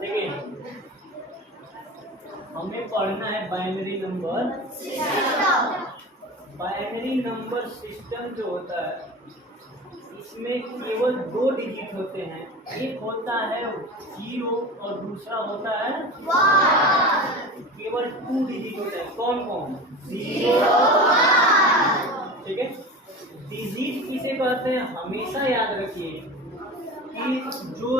देखिए हमें पढ़ना है binary number. Binary number system जो होता है इसमें केवल 2 डिजिट होते हैं। एक होता है 0 और दूसरा होता है 1। केवल 2 डिजिट होते हैं। कौन कौन? 0 1। ठीक है। डिजिट किसे कहते हैं हमेशा याद रखिए कि जो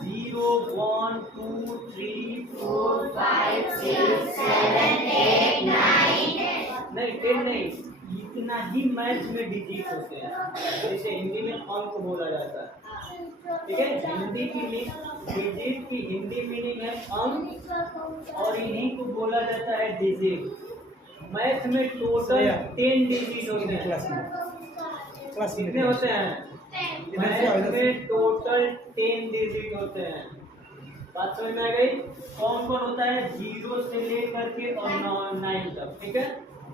0 1 2 3 4 5 6 7 8 9 नहीं 10 नहीं, इतना ही मैथ में डिजिट होते हैं। जैसे हिंदी में अंक बोला जाता है। ठीक है। हिंदी की डिजिट की हिंदी मीनिंग है अंक और इन्हीं को बोला जाता है डिजिट। मैथ में टोटल 10 डिजिट होते हैं। कितने होते हैं? मैथ में टोटल 10 डिजिट होते हैं। बात समझ में आ गई? कौन कौन होता है? 0 से लेकर के और 9 तक। ठीक है।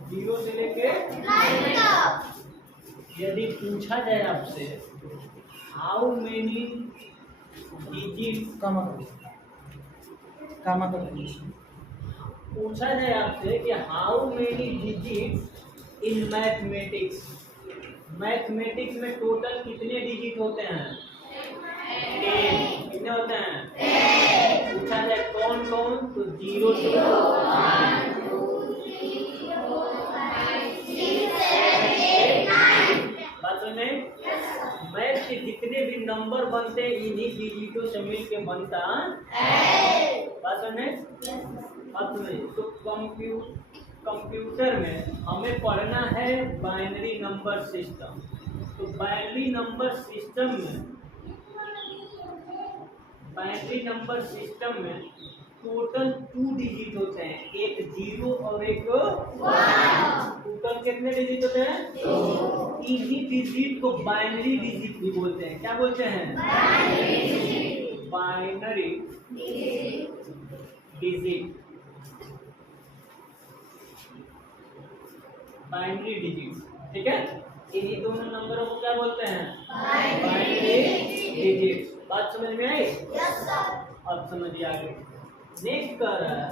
0 से लेके 9 तक। यदि पूछा जाए आपसे हाउ मेनी डिजिट पूछा जाए आपसे कि how many digit in mathematics, mathematics में टोटल कितने डिजिट होते हैं? 10। कितने होते हैं? पूछा जाए कौन कौन तो 0 से 1 बात सुने। मैथ के जितने भी नंबर बनते हैं इन्हीं डिजिटों से मिलके बनता है। बात सुने। बात सुने। तो कंप्यूटर में हमें पढ़ना है बाइनरी नंबर सिस्टम। तो बाइनरी नंबर सिस्टम में टोटल 2 डिजिट होते हैं, एक 0 और एक 1। टोटल कितने डिजिट होते हैं? 2। इन्हीं डिजिट को बाइनरी डिजिट भी बोलते हैं। क्या बोलते हैं? Binary digit. Binary digit. ठीक है। इन्हीं दोनों नंबरों को क्या बोलते हैं? Binary digit. बात समझ में आई? Yes sir. अब समझिए आगे। नेक्स्ट कह रहा है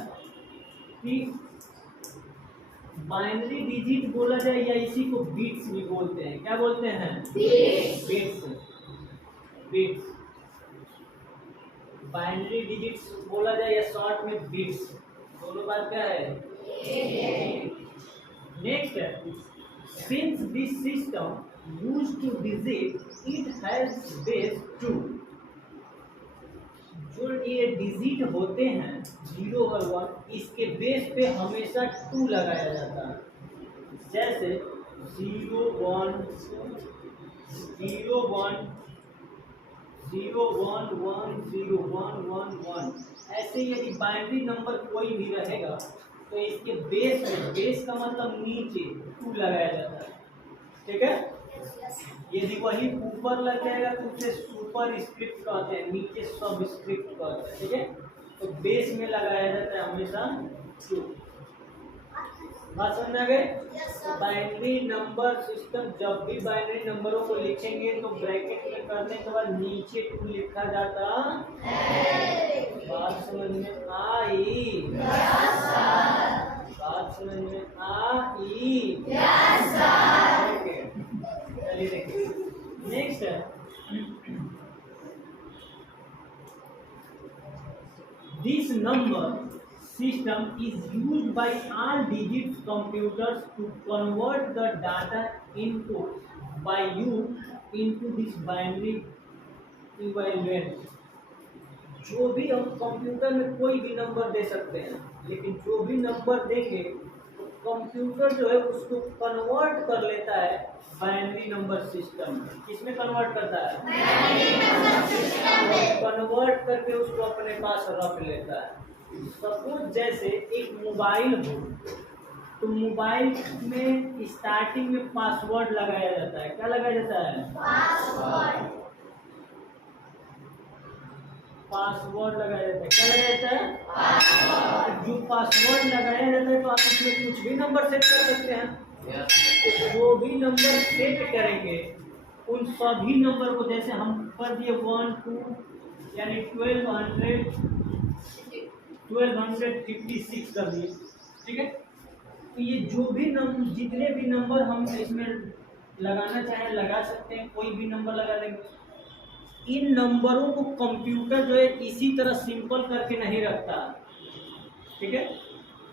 कि बाइनरी डिजिट बोला जाए या इसी को बिट्स भी बोलते हैं। क्या बोलते हैं? बिट्स। बाइनरी डिजिट्स बोला जाए या शॉर्ट में बिट्स, दोनों बात क्या है? नेक्स्ट है since this system used two digit it has base 2। जो ये डिजिट होते हैं 0 और 1 इसके बेस पे हमेशा 2 लगाया जाता है। जैसे 0 1 0 1 0 1 1 0 1 1 1 ऐसे यदि बाइनरी नंबर कोई भी रहेगा तो इसके बेस में, बेस का मतलब नीचे 2 लगाया जाता है। ठीक है। यदि वही ऊपर लग जाएगा तो उसे सुपर स्क्रिप्ट कहते हैं, नीचे सब स्क्रिप्ट कहते हैं। ठीक है। तो बेस में लगाया जाता है हमेशा 2। बात समझ में आ गई? बाइनरी नंबर सिस्टम जब भी बाइनरी नंबरों को लिखेंगे तो ब्रैकेट में करने के बाद नीचे 2 लिखा जाता है। बात समझ में आई? बात समझ में आई? चलिए देखिए नेक्स्ट है this number system is used by all digit computers to convert the data input by you into this binary equivalent। जो भी हम कंप्यूटर में कोई भी नंबर दे सकते हैं, लेकिन जो भी नंबर देंगे तो कंप्यूटर जो है उसको कन्वर्ट कर लेता है बाइनरी नंबर सिस्टम में। किसमें कन्वर्ट करता है? बाइनरी नंबर सिस्टम में। कन्वर्ट करके उसको अपने पास रख लेता है। सपोज जैसे एक मोबाइल हो तो मोबाइल में स्टार्टिंग में पासवर्ड लगाया जाता है। क्या लगाया जाता है? पासवर्ड लगाया जाता है। क्या लगाया जाता है? पासवर्ड। जो पासवर्ड लगाया जाता है तो आप उसमें कुछ भी नंबर सेट कर सकते हैं। तो जो भी नंबर सेट करेंगे उन सभी नंबर को, जैसे हम कर दिए 1 2 यानी 1256 कर दिए, ठीक है। तो ये जो भी जितने भी नंबर हम इसमें लगाना चाहें लगा सकते हैं, कोई भी नंबर लगा देंगे। इन नंबरों को कंप्यूटर जो है इसी तरह सिंपल करके नहीं रखता, ठीक है।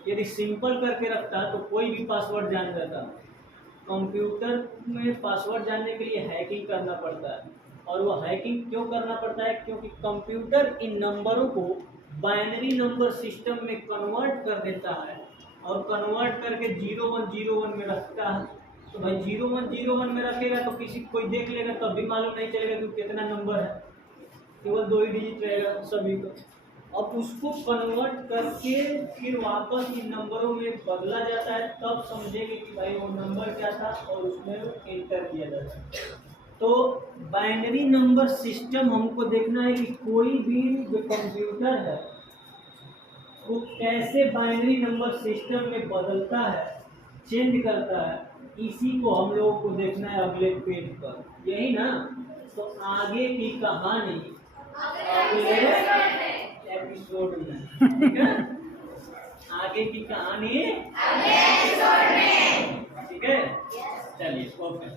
यदि सिंपल करके रखता तो कोई भी पासवर्ड जान जाता। कंप्यूटर में पासवर्ड जानने के लिए हैकिंग करना पड़ता है, और वो हैकिंग क्यों करना पड़ता है? क्योंकि कंप्यूटर इन नंबरों को बाइनरी नंबर सिस्टम में कन्वर्ट कर देता है, और कन्वर्ट करके 0101 में रखता है। तो भाई 0101 में रखेगा तो किसी कोई देख लेगा तब भी मालूम नहीं चलेगा कि कितना नंबर है, केवल 2 ही डिजिट रहेगा सभी को। अब उसको कन्वर्ट करके फिर वापस इन नंबरों में बदला जाता है, तब समझेंगे कि भाई वो नंबर क्या था और उसमें एंटर किया जाता है। तो बाइनरी नंबर सिस्टम हमको देखना है कि कोई भी जो कंप्यूटर है वो कैसे बाइनरी नंबर सिस्टम में बदलता है, चेंज करता है। इसी को हम लोगों को देखना है अगले पेज पर, यही ना। तो आगे की कहानी अगले एपिसोड में, ठीक है। आगे की कहानी अगले एपिसोड में, ठीक है। चलिए, ओके।